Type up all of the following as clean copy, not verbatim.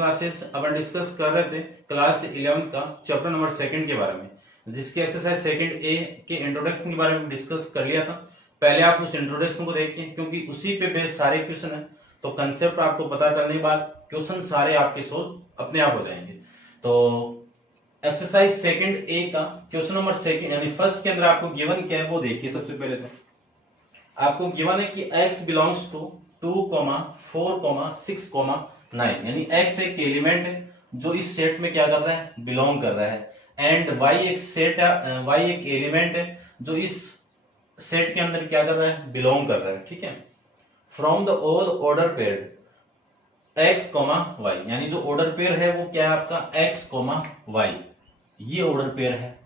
Classes अपन discuss कर रहे थे क्लास 11 का चैप्टर नंबर 2 के बारे में, जिसके एक्सरसाइज 2A के इंट्रोडक्शन के बारे में डिस्कस कर लिया था। पहले आप उस इंट्रोडक्शन को देखिए, क्योंकि उसी पे बेस्ड सारे क्वेश्चन है, तो कंसेप्ट आपको पता चलने के बाद क्वेश्चन सारे आपके सोल्व अपने आप हो जाएंगे। तो एक्सरसाइज 2A का क्वेश्चन नंबर 2 यानी फर्स्ट के अंदर आपको गिवन क्या है वो देखिए। सबसे पहले तो आपको गिवन है कि x बिलोंग्स टू 2, 4, 6, 9, यानी x एक एलिमेंट है जो इस सेट में क्या कर रहा है, बिलोंग कर रहा है, एंड y एक सेट है, y एक एलिमेंट है जो इस सेट के अंदर क्या कर रहा है, बिलोंग कर रहा है। ठीक है। From the all order pair x, y, यानी जो ऑर्डर पेयर है वो क्या है आपका x, y, ये ऑर्डर पेयर है।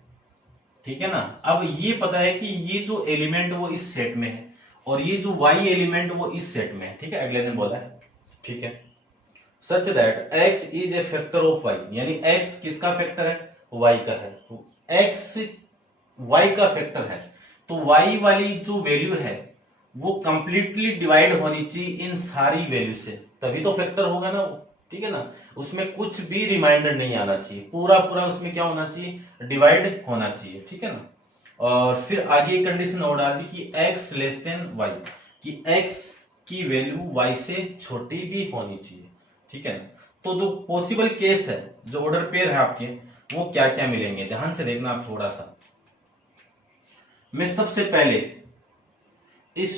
ठीक है ना। अब ये पता है कि ये जो एलिमेंट वो इस सेट में है और ये जो y एलिमेंट वो इस सेट में है। ठीक है, अगले दिन बोला है। ठीक है। Such that x is a factor of y, यानी x किसका फैक्टर है, y का है। तो x y का फैक्टर है, तो y वाली जो वैल्यू है वो कंप्लीटली डिवाइड होनी चाहिए इन सारी वैल्यू से, तभी तो फैक्टर होगा ना वो। ठीक है ना। उसमें कुछ भी रिमाइंडर नहीं आना चाहिए, पूरा पूरा उसमें क्या होना चाहिए, डिवाइड होना चाहिए। ठीक है ना। और फिर आगे कंडीशन और डाल दी कि x लेस देन y, कि x की वैल्यू y से छोटी भी होनी चाहिए। ठीक है ना। तो जो पॉसिबल केस है, जो ऑर्डर पेयर है आपके, वो क्या क्या मिलेंगे, ध्यान से देखना आप थोड़ा सा। मैं सबसे पहले इस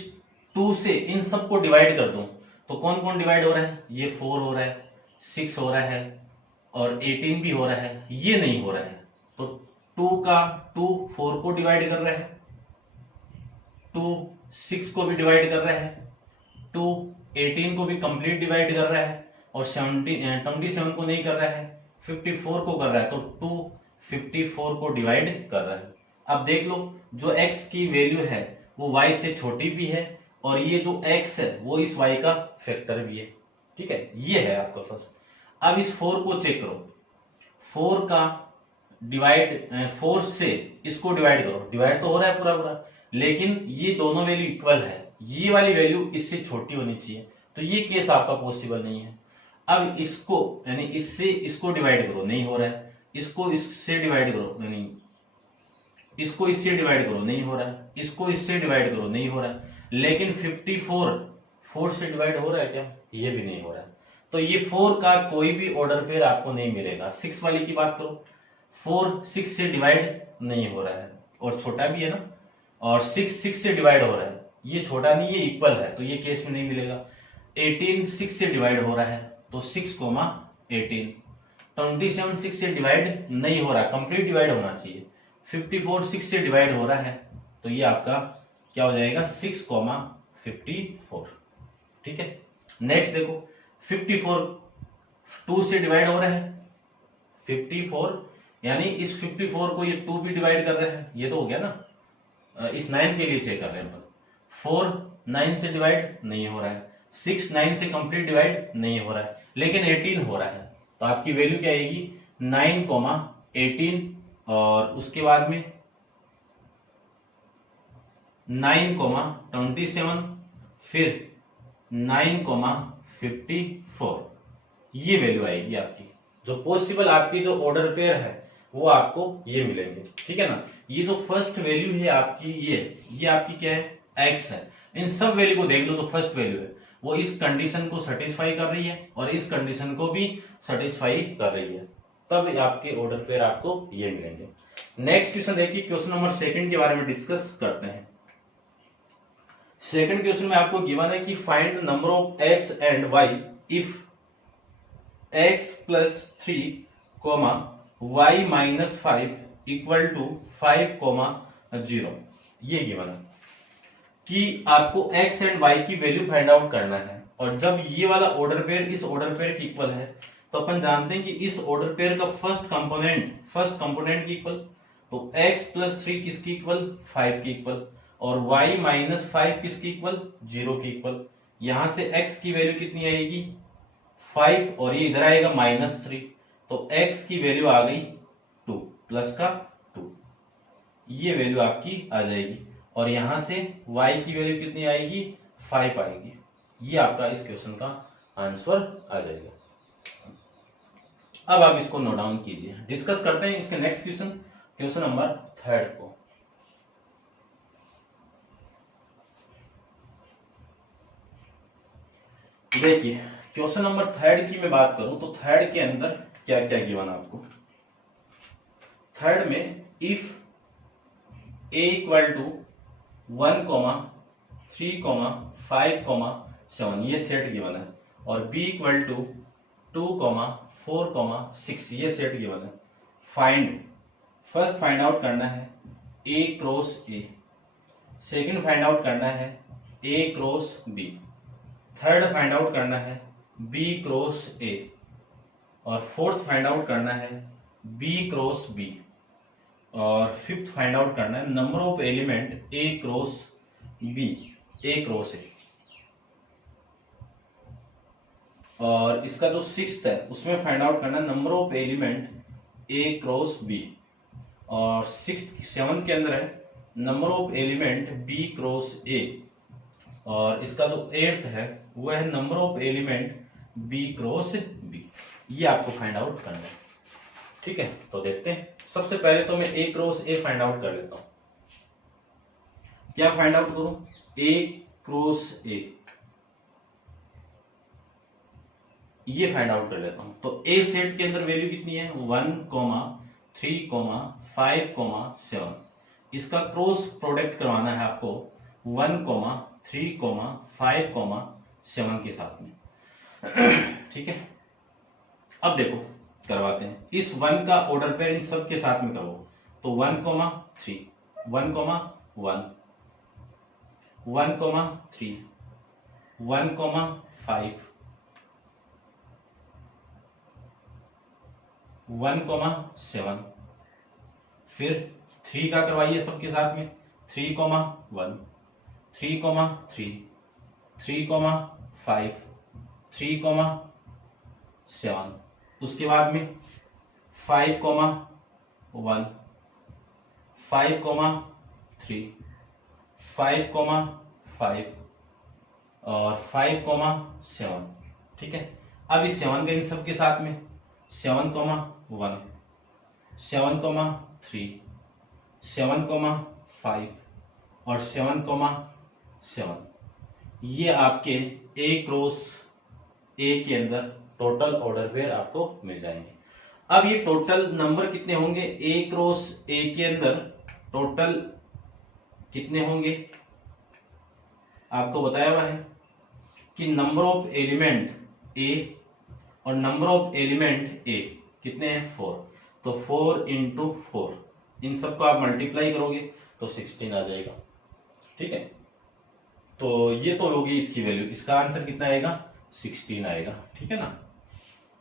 2 से इन सबको डिवाइड कर दूं तो कौन कौन डिवाइड हो रहा है, ये 4 हो रहा है, 6 हो रहा है और 18 भी हो रहा है, ये नहीं हो रहा है। तो 2 4 को डिवाइड कर रहा है, 2 6 को भी डिवाइड कर रहा है, 2 18 को भी कंप्लीट डिवाइड कर रहा है और 27 को नहीं कर रहा है, 54 को कर रहा है। तो 2 54 को डिवाइड कर रहा है। अब देख लो, जो x की वैल्यू है वो y से छोटी भी है और ये जो x है वो इस y का फैक्टर भी है। ठीक है, ये है आपका फर्स्ट। अब इस 4 को चेक करो, 4 का डिवाइड 4 से इसको डिवाइड करो, डिवाइड तो हो रहा है पूरा पूरा, लेकिन ये दोनों वैल्यू इक्वल है, ये वाली वैल्यू इससे छोटी होनी चाहिए, तो ये केस आपका पॉसिबल नहीं है। अब इसको यानी इससे इसको डिवाइड करो, नहीं हो रहा है, इसको इससे डिवाइड करो, यानी इसको इससे डिवाइड करो, नहीं हो रहा है, इसको इससे डिवाइड करो, नहीं हो रहा है, लेकिन 54 4 से डिवाइड हो रहा है क्या, ये भी नहीं हो रहा है। तो ये 4 का कोई भी ऑर्डर पेयर आपको नहीं मिलेगा। 6 वाली की बात करो, 4 6 से डिवाइड नहीं हो रहा है और छोटा भी है ना, और 6 6 से डिवाइड हो रहा है, ये छोटा नहीं, ये इक्वल है, तो ये केस में नहीं मिलेगा। 18 6 से डिवाइड हो रहा है, तो 6, 18। 27 6 से डिवाइड नहीं हो रहा, कंप्लीट डिवाइड होना चाहिए। 54 6 से डिवाइड हो रहा है, तो ये आपका क्या हो जाएगा, 6, 54। ठीक है। नेक्स्ट देखो, 54 2 से डिवाइड हो रहा है, 54 यानी इस 54 को ये 2 भी डिवाइड कर रहा है, ये तो हो गया ना। इस 9 के लिए चेक कर रहे हैं, 4 9 से डिवाइड नहीं हो रहा है, 6 9 से कंप्लीट डिवाइड नहीं हो रहा है, लेकिन 18 हो रहा है, तो आपकी वैल्यू क्या आएगी, 9, 18 और उसके बाद में 9, 27 फिर 9, 54, ये वैल्यू आएगी आपकी। जो पॉसिबल आपकी जो ऑर्डर पेयर है वो आपको ये मिलेंगे। ठीक है ना। ये जो फर्स्ट वैल्यू है आपकी, ये आपकी क्या है, x है। इन सब वैल्यू को देख लो, जो फर्स्ट वैल्यू है वो इस कंडीशन को सेटिस्फाई कर रही है और इस कंडीशन को भी सेटिस्फाई कर रही है, तब आपके ऑर्डर पेयर आपको ये मिलेंगे। नेक्स्ट क्वेश्चन देखिए, क्वेश्चन नंबर 2 के बारे में डिस्कस करते हैं। सेकंड क्वेश्चन में आपको गिवन है कि find number of x and y if x plus 3, y minus 5 equal to 5, 0। ये गिवन है कि आपको x एंड y की वैल्यू फाइंड आउट करना है, और जब ये वाला ऑर्डर पेयर इस ऑर्डर पेयर की इक्वल है तो अपन जानते हैं कि इस ऑर्डर पेयर का फर्स्ट कंपोनेंट की इक्वल, तो x प्लस 3 किसकी इक्वल, 5 की इक्वल, और y माइनस 5 किसकी इक्वल, 0 की इक्वल। यहां से x की वैल्यू कितनी आएगी, 5, और ये इधर आएगा -3, तो x की वैल्यू आ गई 2 प्लस का 2, ये वैल्यू आपकी आ जाएगी, और यहां से y की वैल्यू कितनी आएगी, 5 आएगी। ये आपका इस क्वेश्चन का आंसर आ जाएगा। अब आप इसको नोट डाउन कीजिए। डिस्कस करते हैं इसके नेक्स्ट क्वेश्चन, क्वेश्चन नंबर 3 को। देखिए क्वेश्चन नंबर 3 की मैं बात करूं तो 3 के अंदर क्या क्या गिवन आपको। 3 में इफ a इक्वल टू 1, 3, 5, 7 ये सेट गिवन है, और b इक्वल टू 2, 4, 6 ये सेट गिवन है। फाइंड, फर्स्ट फाइंड आउट करना है a cross a, second find out करना है a cross b, third find out करना है b क्रॉस a, और फोर्थ फाइंड आउट करना है b क्रॉस b, और फिफ्थ फाइंड आउट करना है number of element a cross b, a cross a, और इसका जो सिक्स्थ है उसमें फाइंड आउट करना है number of element a cross b, और सिक्स्थ 7 के अंदर है number of element b cross a, और इसका जो 8th है वो है number of element b cross b। ये आपको फाइंड आउट करना है, ठीक है। तो देखते हैं, सबसे पहले तो मैं a cross a find out कर लेता हूं। क्या फाइंड आउट करूं? a क्रॉस a, ये फाइंड आउट कर लेता हूं। तो a सेट के अंदर वैल्यू कितनी है? 1, 3, 5, 7। इसका क्रॉस प्रोडक्ट करवाना है आपको 1, 3, 5, 7 के साथ में, ठीक है। अब देखो करवाते हैं, इस 1 का ऑर्डर पेयर इन सब के साथ में करो। तो 1, 3, 1, 1, 1, 3, 1, 5, 1, 7, फिर 3 का करवाइए सबके साथ में 3, 1, 3, 3, 3, 5, 3, 7। उसके बाद में 5, 1, 5, 3, 5, 5, और 5, 7, ठीक है। अब इस 7 का इन सब के साथ में 7, 1, 7, 3, 7, 5, और 7, 7। ये आपके a क्रॉस a के अंदर टोटल ऑर्डर पेयर आपको मिल जाएंगे। अब ये टोटल नंबर कितने होंगे? a क्रॉस a के अंदर टोटल कितने होंगे आपको बताया हुआ है कि नंबर ऑफ एलिमेंट a और नंबर ऑफ एलिमेंट a कितने हैं? 4। तो 4 इंटू 4, इन सबको आप मल्टीप्लाई करोगे तो 16 आ जाएगा, ठीक है। तो ये तो होगी इसकी वैल्यू, इसका आंसर कितना आएगा? 16 आएगा, ठीक है ना।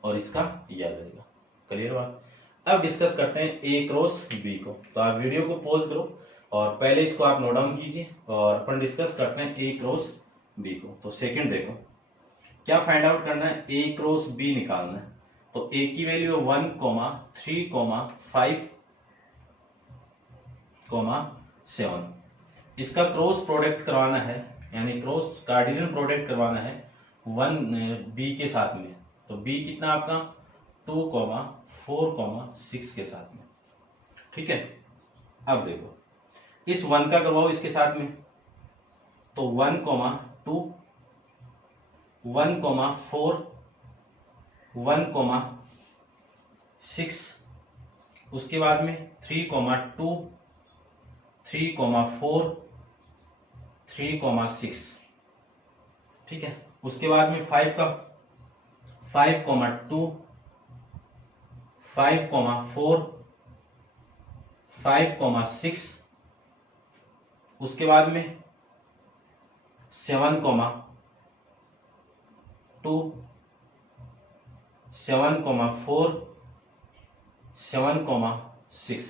और इसका ये आ जाएगा। क्लियर बात। अब डिस्कस करते हैं a क्रॉस b को। तो आप वीडियो को पॉज करो और पहले इसको आप नोट डाउन कीजिए और अपन डिस्कस करते हैं a क्रॉस b को। तो सेकंड देखो क्या फाइंड आउट करना है? a क्रॉस b निकालना है। तो a की वैल्यू 1, 3, 5, 7। इसका क्रॉस प्रोडक्ट करवाना है, यानी क्रॉस कार्टेशियन प्रोडक्ट करवाना है 1 b के साथ में। तो b कितना आपका? 2, 4, 6 के साथ में, ठीक है। अब देखो इस 1 का करवाओ इसके साथ में। तो 1, 2, 1, 4, 1, 6। उसके बाद में 3, 2, 3, 4, 3, 6, ठीक है। उसके बाद में 5 का 5, 2, 5, 4, 5, 6। उसके बाद में 7, 2, 7, 4, 7, 6।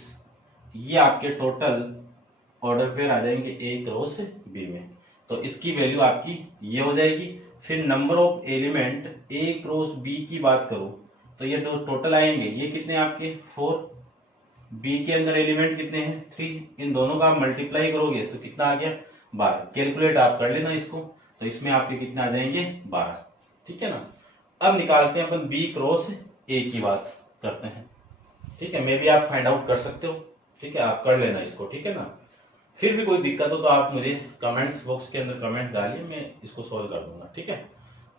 ये आपके टोटल ऑर्डर पेयर आ जाएंगे a क्रॉस b में। तो इसकी वैल्यू आपकी ये हो जाएगी। फिर number of element a cross b की बात करो तो ये दो टोटल आएंगे, ये कितने आपके 4। b के अंदर एलिमेंट कितने हैं? 3। इन दोनों का आप मल्टीप्लाई करोगे तो कितना आ गया? 12। कैलकुलेट आप कर लेना इसको, तो इसमें आपके कितना आ जाएंगे? 12, ठीक है ना। अब निकालते हैं अपन b क्रॉस a की बात। करते हैं। ठीक है, मे भी आप फाइंड आउट कर सकते हो। ठीक है, आप कर लेना इसको। ठीक है ना, फिर भी कोई दिक्कत हो तो आप मुझे कमेंट्स बॉक्स के अंदर कमेंट डालिए, मैं इसको सॉल्व कर दूंगा। ठीक है,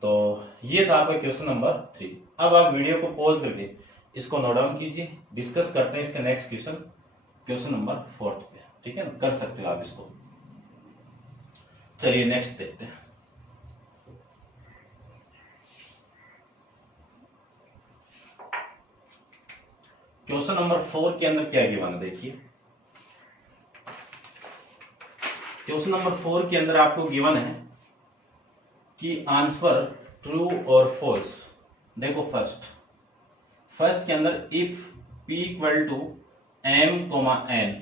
तो ये था आपका क्वेश्चन नंबर 3। अब आप वीडियो को पॉज करके इसको नोट डाउन कीजिए, डिस्कस करते हैं इसके नेक्स्ट क्वेश्चन, क्वेश्चन नंबर 4 पे। ठीक है ना, कर सकते हो आप इसको। चलिए नेक्स्ट देखते हैं। क्वेश्चन नंबर 4 के अंदर क्या गिवन है, देखिए। क्वेश्चन नंबर 4 के अंदर आपको गिवन है कि आंसर ट्रू और फॉल्स। देखो फर्स्ट के अंदर if P equal to M comma N,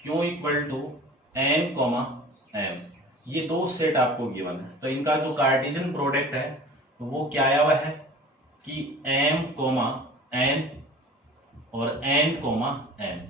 Q equal to N comma M, ये दो सेट आपको गिवन है। तो इनका जो कार्टेशियन प्रोडक्ट है वो क्या आया हुआ है कि M कोमा N और N कोमा M।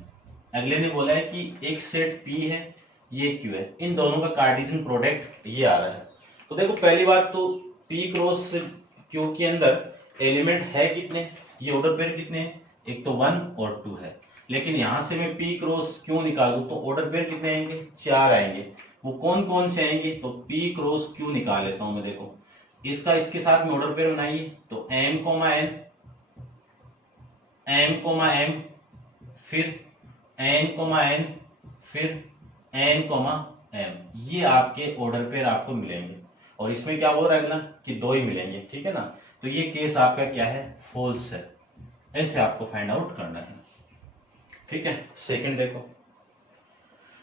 अगले ने बोला है कि एक सेट P है, ये Q है, इन दोनों का कार्टेशियन प्रोडक्ट ये आ रहा है। तो देखो पहली बात तो P क्रॉस Q के अंदर एलिमेंट है कितने, ये ऑर्डर पेयर कितने हैं, एक तो 1 और 2 है। लेकिन यहां से मैं P क्रॉस Q निकालूं तो ऑर्डर पेयर कितने आएंगे, 4 आएंगे। वो कौन कौन से आएंगे, तो P क्रॉस Q निकाल लेता हूं मैं। देखो इसका इसके साथ में ऑर्डर पेयर बनाइए, तो M comma N, M comma M, फिर N कोमा N, फिर N कोमा M, ये आपके ऑर्डर पेयर आपको मिलेंगे। और इसमें क्या बोल रहा है अगला कि 2 ही मिलेंगे। ठीक है ना, तो ये केस आपका क्या है, फॉल्स है। ऐसे आपको फाइंड आउट करना है। ठीक है, सेकंड देखो।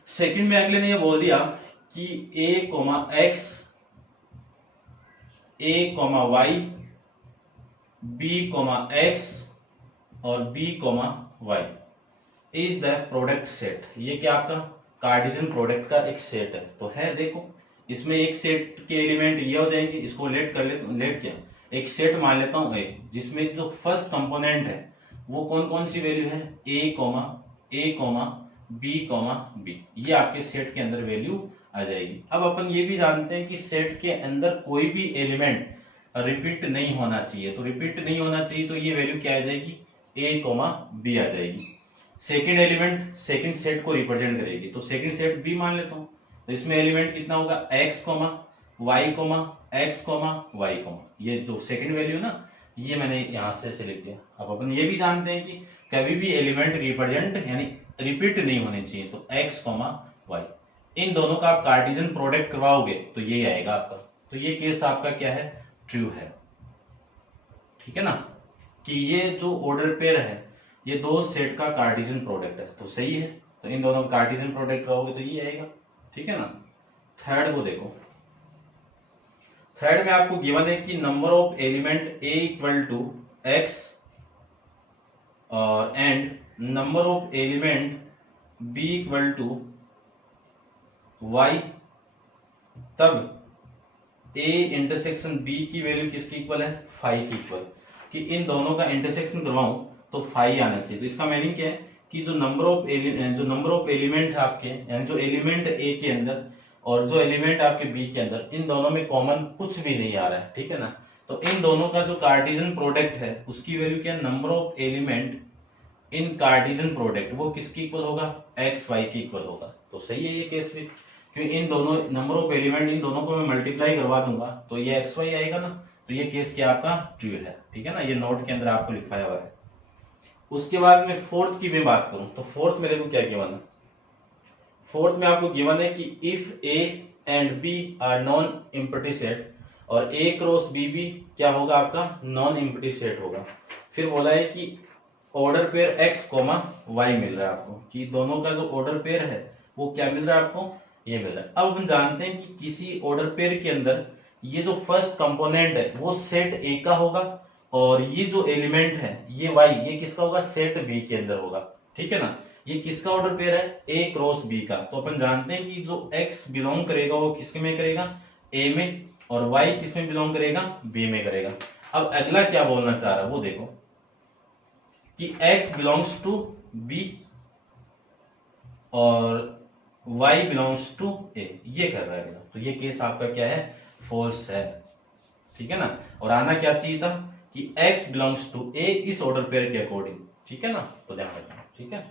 सेकंड में अगले ने ये बोल दिया कि a comma x, a comma y, b comma x और b comma y is the product set. ये क्या आपका कार्टेशियन प्रोडक्ट का एक सेट है। तो है देखो इसमें एक सेट के एलिमेंट ये हो जाएंगे, इसको लेट कर लेट क्या एक सेट मान लेता हूं ए, जिसमें जो फर्स्ट कंपोनेंट है वो कौन कौन सी वैल्यू है, a comma b comma b, ये आपके सेट के अंदर वैल्यू आ जाएगी। अब अपन ये भी जानते हैं कि सेट के अंदर कोई भी एलिमेंट रिपीट नहीं होना चाहिए। तो रिपीट नहीं होना चाहिए तो ये वैल्यू क्या आ जाएगी, a कोमा b आ जाएगी। सेकेंड एलिमेंट सेकेंड सेट को रिप्रेजेंट करेगी, तो सेकेंड सेट b मान लेता हूं। तो इसमें एलिमेंट कितना होगा, x comma y comma x comma y comma, ये जो सेकंड वैल्यू है ना, ये मैंने यहां से लिख दिया। अब अपन ये भी जानते हैं कि कभी भी एलिमेंट रिप्रेजेंट यानी रिपीट नहीं होने चाहिए, तो x कोमा y, इन दोनों का आप कार्टेशियन प्रोडक्ट करवाओगे तो ये आएगा आपका। तो ये केस आपका क्या है, ट्रू है। ठीक है ना, कि ये जो ऑर्डर पेयर है ये दो सेट का कार्टेशियन प्रोडक्ट है, तो सही है। तो इन दोनों का कार्टेशियन प्रोडक्ट कराओगे तो ये आएगा। ठीक है ना, थर्ड को देखो। थर्ड में आपको गिवन है कि number of element a equal to x और and number of element b equal to y, तब a इंटरसेक्शन b की वैल्यू किसकी इक्वल है, 5 की इक्वल। कि इन दोनों का इंटरसेक्शन करवाऊं तो 5 आना चाहिए। तो इसका मीनिंग क्या है कि जो नंबर ऑफ एलिमेंट है आपके, यानी जो एलिमेंट a के अंदर और जो एलिमेंट आपके बी के अंदर, इन दोनों में कॉमन कुछ भी नहीं आ रहा है। ठीक है ना, तो इन दोनों का जो कार्टेशियन प्रोडक्ट है उसकी वैल्यू क्या है, number of element in Cartesian product वो किसकी इक्वल होगा, एक्स वाई की इक्वल होगा। तो सही है ये केस भी, क्योंकि इन दोनों नंबर ऑफ एलिमेंट इन दोनों को मैं मल्टीप्लाई करवा दूंगा तो ये एक्स वाई आएगा ना। तो ये केस क्या आपका ट्रू है। ठीक है ना, ये नोट के अंदर आपको लिखाया हुआ है। उसके बाद में फोर्थ की मैं बात करूं तो फोर्थ में देखो क्या गिवन है। फोर्थ में आपको गिवन है कि if A and B are non empty set, और ए क्रॉस बी भी क्या होगा आपका, नॉन एम्प्टी सेट होगा। फिर बोला है कि order pair X comma Y मिल रहा है आपको, कि दोनों का जो ऑर्डर पेयर है वो क्या मिल रहा है आपको, ये मिल रहा है। अब अपन जानते हैं कि किसी ऑर्डर पेयर के अंदर ये जो फर्स्ट कंपोनेंट है वो सेट ए का होगा, और ये जो एलिमेंट है ये वाई, ये किसका होगा, सेट बी के अंदर होगा। ठीक है ना, ये किसका ऑर्डर पेयर है, ए क्रॉस बी का। तो अपन जानते हैं कि जो एक्स बिलोंग करेगा वो किसके में करेगा, ए में, और वाई किस में बिलोंग करेगा, बी में करेगा। अब अगला क्या बोलना चाह रहा है वो देखो कि x बिलोंग्स टू b और y बिलोंग्स टू a, ये कर रहा है। तो ये केस आपका क्या है, फॉल्स है। ठीक है ना, और आना क्या चाहिए था, कि x बिलोंग्स टू ए इस ऑर्डर पेयर के अकॉर्डिंग, ठीक है ना, तो ध्यान रखना, ठीक है।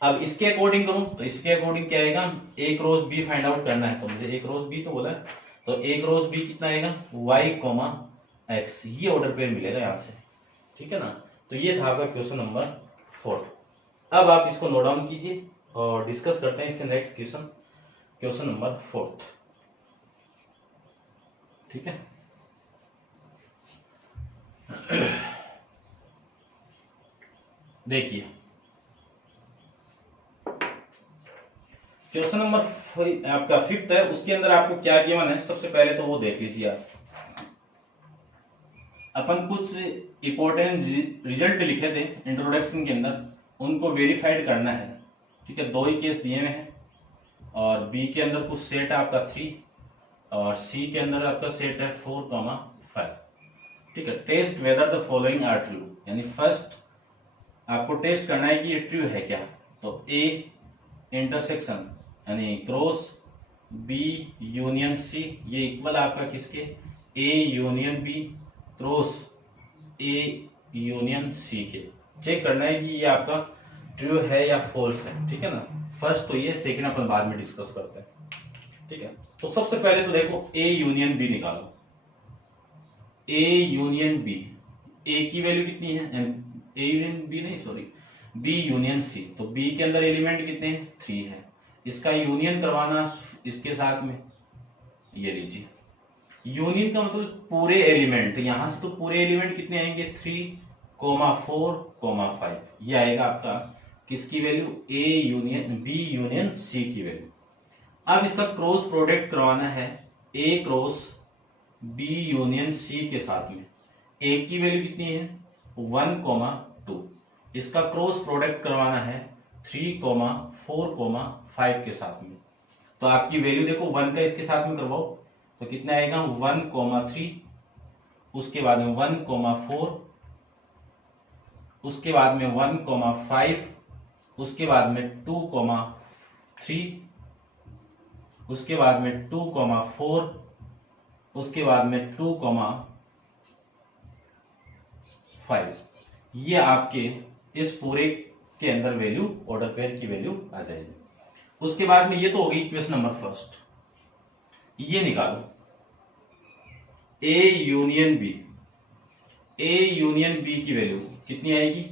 अब इसके अकॉर्डिंग करूं तो इसके अकॉर्डिंग क्या आएगा, a cross b find out करना है, तो मुझे a क्रॉस b तो बोला है, तो a क्रॉस b कितना आएगा, y, x, ये ऑर्डर पेयर मिलेगा यहां से, ठीक है ना। तो ये था आपका क्वेश्चन नंबर 4। अब आप इसको नोट डाउन कीजिए और डिस्कस करते हैं इसके नेक्स्ट क्वेश्चन, क्वेश्चन नंबर 4, ठीक है। देखिए क्वेश्चन नंबर आपका 5 है, उसके अंदर आपको क्या गिवन है, सबसे पहले तो वो देख लीजिए आप। अपन कुछ इंपॉर्टेंट रिजल्ट लिखे थे इंट्रोडक्शन के अंदर, उनको वेरीफाइड करना है, ठीक है। 2 ही केस दिए हुए हैं, और बी के अंदर कुछ सेट है आपका 3, और सी के अंदर आपका सेट है 4, 5, ठीक है। Test whether the following are true, यानी फर्स्ट आपको टेस्ट करना है कि ये ट्रू है क्या। तो ए इंटरसेक्शन यानी क्रॉस बी यूनियन सी, ये इक्वल आपका किसके, A union B cross A union C के। चेक करना है कि ये आपका ट्रू है या फॉल्स है, ठीक है ना। फर्स्ट तो ये, सेकंड अपन बाद में डिस्कस करते हैं, ठीक है। तो सबसे पहले तो देखो ए यूनियन बी निकालो, ए यूनियन बी, ए की वैल्यू कितनी है, ए यूनियन बी नहीं सॉरी बी यूनियन सी, तो बी के अंदर एलिमेंट कितने हैं, 3 है। इसका यूनियन करवाना इसके साथ में, ये लीजिए यूनियन का मतलब पूरे एलिमेंट, यहां से तो पूरे एलिमेंट कितने आएंगे, 3, 4, 5, ये आएगा आपका किसकी value, A union B union C की वैल्यू। अब इसका क्रॉस प्रोडक्ट करवाना है A cross B union C के साथ में, ए की वैल्यू कितनी है 1, 2, इसका क्रॉस प्रोडक्ट करवाना है 3, 4, 5 के साथ में। तो आपकी वैल्यू देखो 1 का इसके साथ में करवाओ तो कितना आएगा 1, 3, उसके बाद में 1, 4, उसके बाद में 1, 5, उसके बाद में 2, 3, उसके बाद में 2, 4, उसके बाद में 2, 5, ये आपके इस पूरे के अंदर वैल्यू, ऑर्डर पेयर की वैल्यू आ जाएगी। उसके बाद में ये तो हो गई इक्वेशन नंबर फर्स्ट, ये निकालो A union B, A union B की वैल्यू कितनी आएगी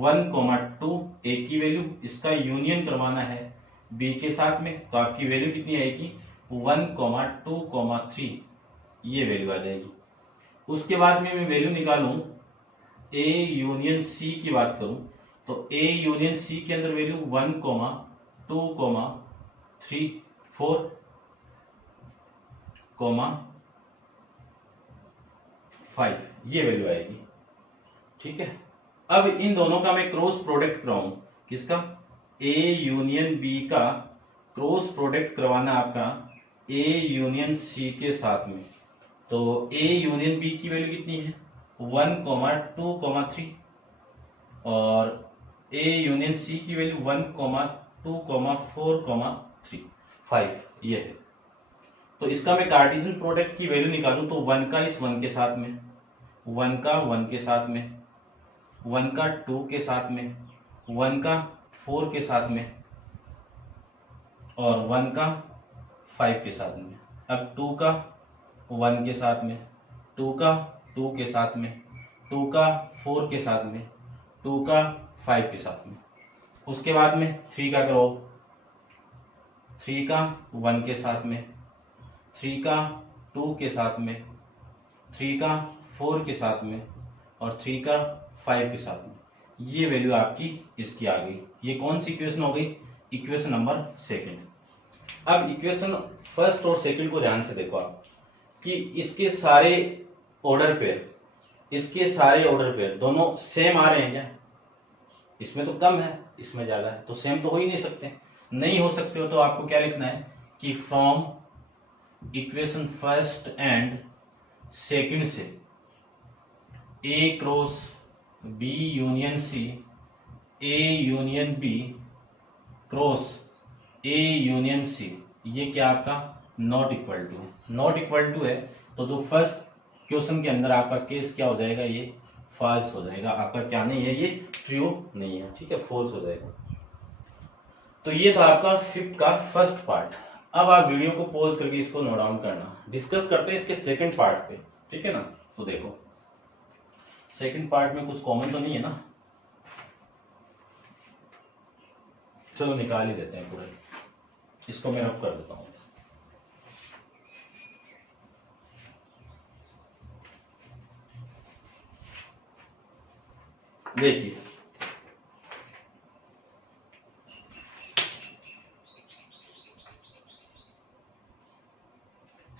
1, 2, ए की वैल्यू, इसका यूनियन करवाना है बी के साथ में, तो आपकी वैल्यू कितनी आएगी 1, 2, 3, ये वैल्यू आ जाएगी। उसके बाद में मैं वैल्यू निकालूं ए यूनियन सी की बात करूं तो ए यूनियन सी के अंदर वैल्यू 1, 2, 3, 4, 5, ये वैल्यू आएगी, ठीक है। अब इन दोनों का मैं क्रॉस प्रोडक्ट कराऊं, किसका, ए यूनियन बी का क्रॉस प्रोडक्ट करवाना आपका ए यूनियन सी के साथ में, तो ए यूनियन बी की वैल्यू कितनी है 1, 2, 3, और ए यूनियन सी की वैल्यू 1, 2, 4, 3, 5, ये है। तो इसका मैं कार्टेशियन प्रोडक्ट की वैल्यू निकालूं तो 1 का इस 1 के साथ में, 1 का 1 के साथ में, 1 का 2 के साथ में, 1 का 4 के साथ में, और 1 का 5 के साथ में। अब 2 का 1 के साथ में, 2 का 2 के साथ में, 2 का 4 के साथ में, 2 का 5 के साथ में। उसके बाद में 3 का करो, 3 का 1 के साथ में, 3 का 2 के साथ में, 3 का 4 के साथ में, और 3 का 5 के साथ में। ये वैल्यू आपकी इसकी आ गई। ये कौन सी इक्वेशन हो गई, इक्वेशन नंबर सेकंड। अब इक्वेशन फर्स्ट और सेकंड को ध्यान से देखो आप कि इसके सारे ऑर्डर पेयर, इसके सारे ऑर्डर पेयर दोनों सेम आ रहे हैं क्या, इसमें तो कम है इसमें ज्यादा है, तो सेम तो हो ही नहीं सकते। नहीं हो सकते हो तो आपको क्या लिखना है कि from equation first and second से A cross B union C, A union B cross A union C, ये क्या आपका नॉट इक्वल टू है। नॉट इक्वल टू है तो जो फर्स्ट क्वेश्चन के अंदर आपका केस क्या हो जाएगा, ये फॉल्स हो जाएगा, आपका क्या नहीं है, ये ट्रू नहीं है, ठीक है, फॉल्स हो जाएगा। तो ये था आपका फिफ्थ का फर्स्ट पार्ट। अब आप वीडियो को पॉज करके इसको नोट डाउन करना, डिस्कस करते हैं इसके सेकंड पार्ट पे, ठीक है ना। तो देखो सेकंड पार्ट में कुछ कॉमन तो नहीं है ना, चलो निकाल ही देते हैं पूरा, इसको मैं रब कर देता हूं। देखिए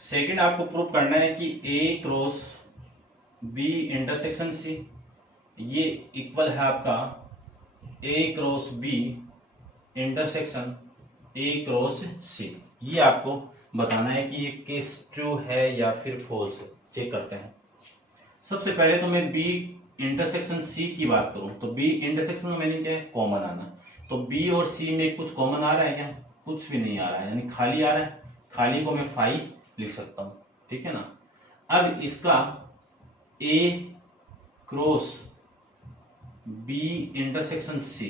सेकंड आपको प्रूव करना है कि A cross B intersection C ये इक्वल है आपका A cross B intersection A cross C. ये आपको बताना है कि ये केस ट्रू है या फिर फॉल्स है, चेक करते हैं। सबसे पहले तो मैं बी इंटरसेक्शन सी की बात करूं तो बी इंटरसेक्शन में मैंने क्या है, कॉमन आना। तो बी और सी में कुछ कॉमन आ रहा है क्या, कुछ भी नहीं आ रहा है, यानी खाली आ रहा है, खाली को मैं फाइव लिख सकता हूं, ठीक है ना। अब इसका ए क्रॉस बी इंटरसेक्शन सी,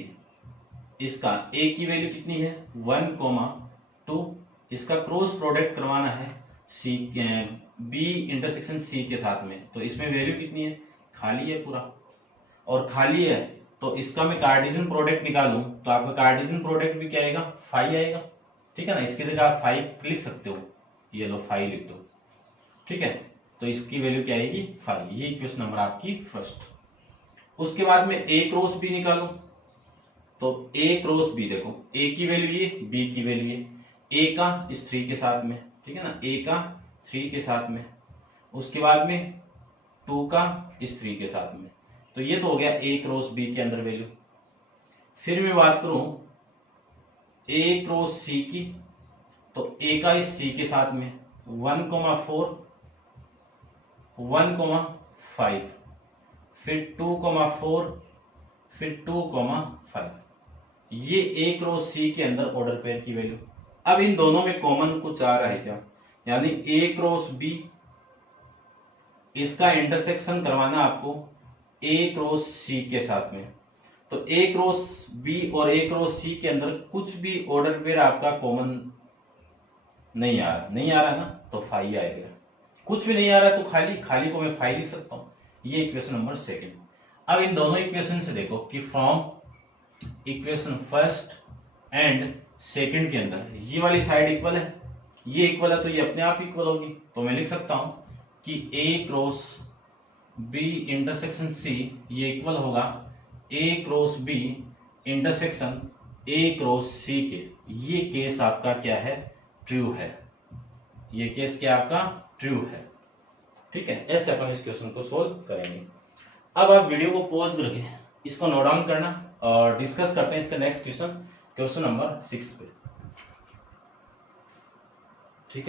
इसका ए की वैल्यू कितनी है 1,2, इसका क्रॉस प्रोडक्ट करवाना है सी बी इंटरसेक्शन सी के साथ में, तो इसमें वैल्यू कितनी है, खाली है पूरा, और खाली है तो इसका मैं कार्टेशियन प्रोडक्ट निकालूं तो आपका कार्टेशियन प्रोडक्ट भी क्या आएगा, 5 आएगा, ठीक है ना। इसकी जगह आप 5 लिख सकते हो, ये लो 5 लिख दो, ठीक है। तो इसकी वैल्यू क्या आएगी 5, ये इक्वेशन नंबर आपकी फर्स्ट। उसके बाद में ए क्रॉस बी निकालो, तो ए क्रॉस बी देखो, ए की वैल्यू ये, बी की वैल्यू ये, ए का इस 3 के साथ में, ठीक है ना, ए का 3 के साथ में, उसके बाद में 2 का इस 3 के साथ में, तो ये तो हो गया ए क्रॉस बी के अंदर वैल्यू। फिर मैं बात करूं ए क्रॉस सी की, तो ए का इस सी के साथ में 1,4 1,5 फिर 2,4 फिर 2,5, ये ए क्रॉस सी के अंदर ऑर्डर पेयर की वैल्यू। अब इन दोनों में कॉमन कुछ आ रहा है क्या, यानी ए क्रॉस बी, इसका इंटरसेक्शन करवाना आपको ए क्रॉस सी के साथ में, तो ए क्रॉस बी और ए क्रॉस सी के अंदर कुछ भी ऑर्डर पेयर आपका कॉमन नहीं आ रहा ना, तो 5 आएगा। कुछ भी नहीं आ रहा तो खाली को मैं 5 लिख सकता हूं, ये इक्वेशन नंबर सेकंड। अब इन दोनों इक्वेशन से देखो कि from equation first and second के अंदर ये वाली साइड इक्वल है, ये इक्वल है तो ये अपने आप इक्वल होगी, तो मैं लिख सकता हूं कि A cross B intersection C ये इक्वल होगा A cross B intersection A cross C के। ये केस आपका क्या है, ट्रू है, ये केस क्या आपका ट्रू है, ठीक है। ऐसे अपन इस क्वेश्चन को सोल्व करेंगे। अब आप वीडियो को पॉज करके इसको नोट डाउन करना और डिस्कस करते हैं इसका नेक्स्ट क्वेश्चन, क्वेश्चन नंबर 6 पे, ठीक है।